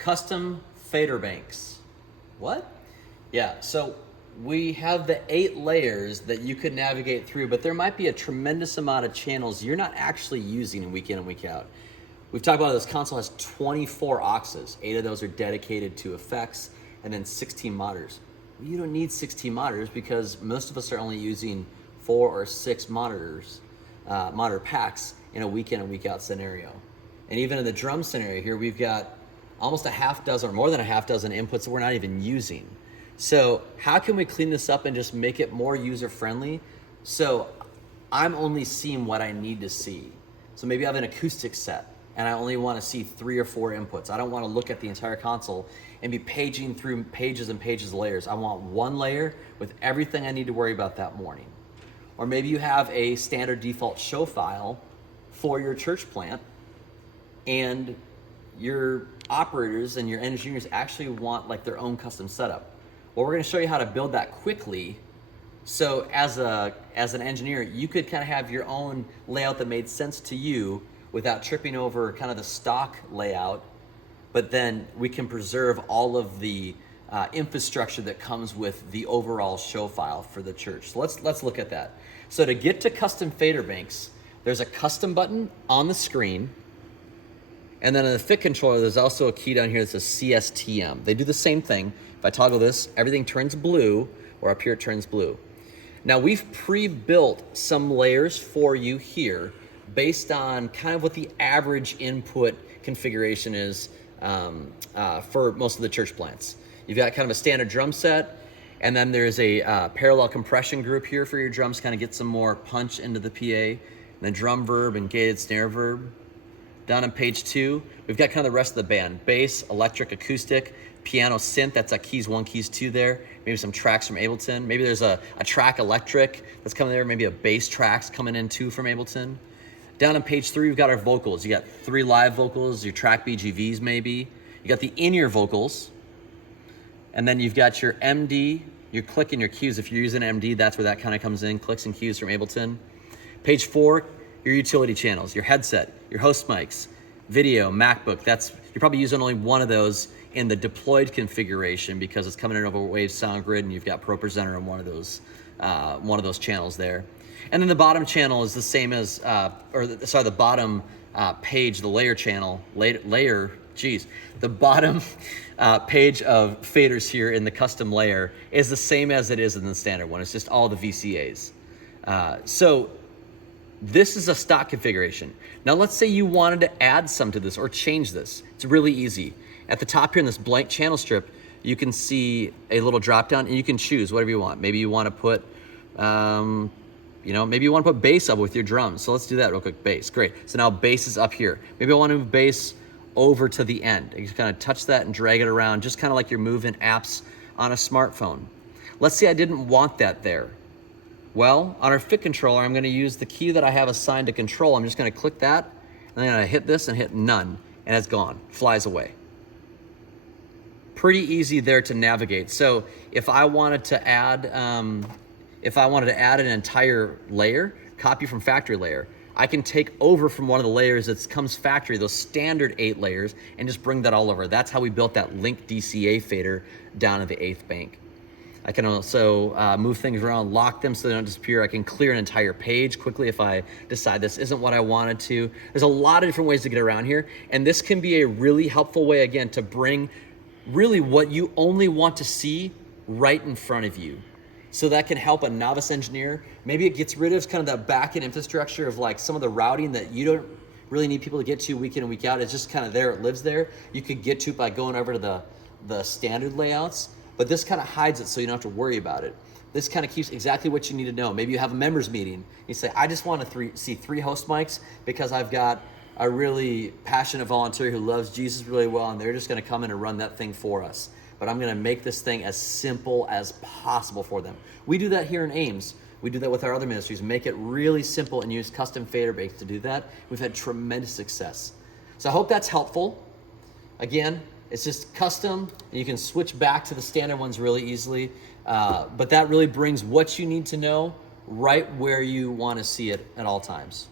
Custom fader banks. What? Yeah, so we have the 8 layers that you could navigate through, but there might be a tremendous amount of channels you're not actually using week in and week out. We've talked about this console has 24 auxes. 8 of those are dedicated to effects, and then 16 monitors. Well, you don't need 16 monitors because most of us are only using 4 or 6 monitors, monitor packs in a week in and week out scenario. And even in the drum scenario here, we've got almost a half dozen or more than a half dozen inputs that we're not even using. So how can we clean this up and just make it more user-friendly? So I'm only seeing what I need to see. So maybe I have an acoustic set and I only want to see 3 or 4 inputs. I don't want to look at the entire console and be paging through pages and pages of layers. I want one layer with everything I need to worry about that morning. Or maybe you have a standard default show file for your church plant and your operators and your engineers actually want like their own custom setup. Well, we're going to show you how to build that quickly. So as an engineer, you could kind of have your own layout that made sense to you without tripping over kind of the stock layout, but then we can preserve all of the infrastructure that comes with the overall show file for the church. So let's look at that. So to get to custom fader banks, there's a custom button on the screen. And then in the fit controller, there's also a key down here that says CSTM. They do the same thing. If I toggle this, everything turns blue, or up here it turns blue. Now we've pre-built some layers for you here based on kind of what the average input configuration is for most of the church plants. You've got kind of a standard drum set, and then there's a parallel compression group here for your drums, kind of get some more punch into the PA, and then drum verb and gated snare verb. Down on page 2, we've got kind of the rest of the band. Bass, electric, acoustic, piano, synth, that's keys 1, keys 2 there. Maybe some tracks from Ableton. Maybe there's a track electric that's coming there. Maybe a bass track's coming in too from Ableton. Down on page 3, we've got our vocals. You got 3 live vocals, your track BGVs maybe. You got the in-ear vocals. And then you've got your MD, your click and your cues. If you're using MD, that's where that kind of comes in, clicks and cues from Ableton. Page 4, your utility channels, your headset, your host mics, video, MacBook. You're probably using only one of those in the deployed configuration because it's coming in over Wave Sound Grid and you've got Pro Presenter on one of those channels there. And then the bottom channel is the same as, the bottom page, the layer channel, the bottom page of faders here in the custom layer is the same as it is in the standard one. It's just all the VCAs. So this is a stock configuration. Now let's say you wanted to add some to this or change this. It's really easy. At the top here in this blank channel strip, you can see a little drop down and you can choose whatever you want. Maybe you want to put, maybe you want to put bass up with your drums. So let's do that real quick, bass, great. So now bass is up here. Maybe I want to move bass over to the end. You just kind of touch that and drag it around, just kind of like you're moving apps on a smartphone. Let's say I didn't want that there. Well, on our fit controller, I'm going to use the key that I have assigned to control. I'm just going to click that, and then I'm going to hit this and hit none, and it's gone, flies away. Pretty easy there to navigate. So if I wanted to add, an entire layer, copy from factory layer, I can take over from one of the layers that comes factory, those standard 8 layers, and just bring that all over. That's how we built that link DCA fader down at the 8th bank. I can also move things around, lock them so they don't disappear. I can clear an entire page quickly if I decide this isn't what I wanted to. There's a lot of different ways to get around here, and this can be a really helpful way, again, to bring really what you only want to see right in front of you. So that can help a novice engineer. Maybe it gets rid of kind of that back-end infrastructure of like some of the routing that you don't really need people to get to week in and week out. It's just kind of there, it lives there. You could get to by going over to the standard layouts. But this kind of hides it so you don't have to worry about it. This kind of keeps exactly what you need to know. Maybe you have a members meeting. You say, I just want to see 3 host mics because I've got a really passionate volunteer who loves Jesus really well, and they're just going to come in and run that thing for us. But I'm going to make this thing as simple as possible for them. We do that here in Ames. We do that with our other ministries. Make it really simple and use custom fader banks to do that. We've had tremendous success. So I hope that's helpful. Again, it's just custom, and you can switch back to the standard ones really easily. But that really brings what you need to know right where you want to see it at all times.